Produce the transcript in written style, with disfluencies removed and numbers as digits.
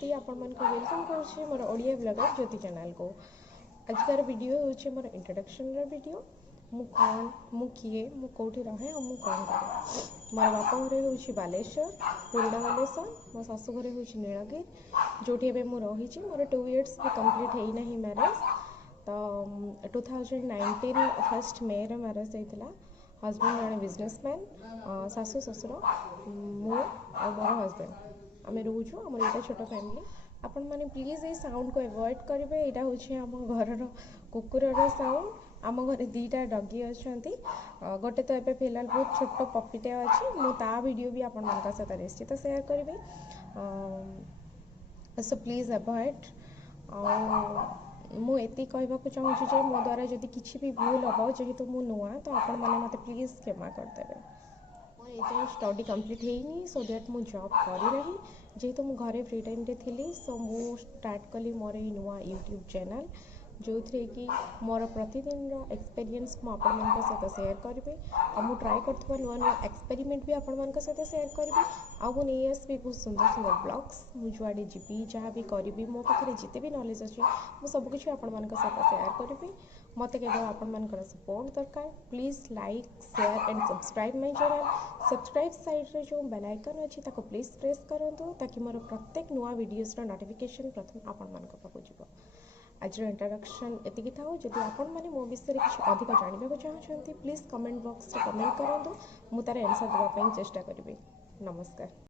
ज्योति आपण वेलकम करुँचे मोर ओडिया ब्लॉगर ज्योति चैनल को। आजकार वीडियो होचे मोर इंट्रोडक्शन वीडियो। मु कौन मु किए मु कौटी रहे और मु कौन करे। मोर बापा घरे होची बालेश्वर पुरुड़ा बालेश्वर। मो शाशु घरे होची नीलगिरी जोटी एबे मु रहिची। मोर 2 इयर्स भी कंप्लीट हेई नाही मैरिज। तो 2019 फर्स्ट मे रे मैरिज होइतिला। हस्बैंड जड़े बिजनेसमैन शाशु ससुर मु और मोर हस्बैंड आम रोचु आम यहाँ छोट फैमिली। आपण मैंने प्लीज ये साउंड को अवॉइड करेंगे। यहाँ हूँ आम घर कुकुर साउंड। आम घर 2टा डगी अच्छा गोटे तो ये फिलहाल बहुत छोट पपीटे अच्छी मुझा वीडियो भी आपण सहित निश्चित शेयर करी। सो प्लीज अवॉइड मुझे कहवाक चाहूँगी मो द्वारा जदि किसी भी भूल हम जेहेतु मु नुआ तो आपण मैंने मत प्लीज क्षमा करदे। मोर एजाएं स्टडी कंप्लीट होनी सो दैट मु जॉब करी रही जेहेतु मु घरे फ्री टाइम रे थिली। सो मु स्टार्ट कली मोर ये नुआ यूट्यूब चैनल जो थी कि मोर प्रतिदिन एक्सपीरियंस मु आपण मान सहित शेयर करी और मु ट्राए कर नुआ नुआ एक्सपेरिमेंट भी आपण मान सहित शेयर करी। आउ मु नहीं आसबी बहुत सुंदर सुंदर ब्लॉग्स मु जुआड़े जीवी जहाँ भी करी मो पाखे जिते भी नॉलेज अच्छी मु सबकि आपण मान सहित शेयर करी। मत केवल आपण मान सपोर्ट दरकार। Please like share and subscribe my channel. Subscribe side रे जो बेल आइकन अच्छी ताको प्लीज प्रेस करंतु ताकि मोर प्रत्येक नुआ वीडियोस रो नोटिफिकेशन प्रथम आपण मान पाखु जिवो। आज इंट्रोडक्शन एतिकी था। जदि आपण माने मो विषय किसी अधिक जानवा चाहते प्लीज कमेंट बॉक्स रे कमेंट करंतु मु तार आंसर देबा पई चेष्टा करिबी। नमस्कार।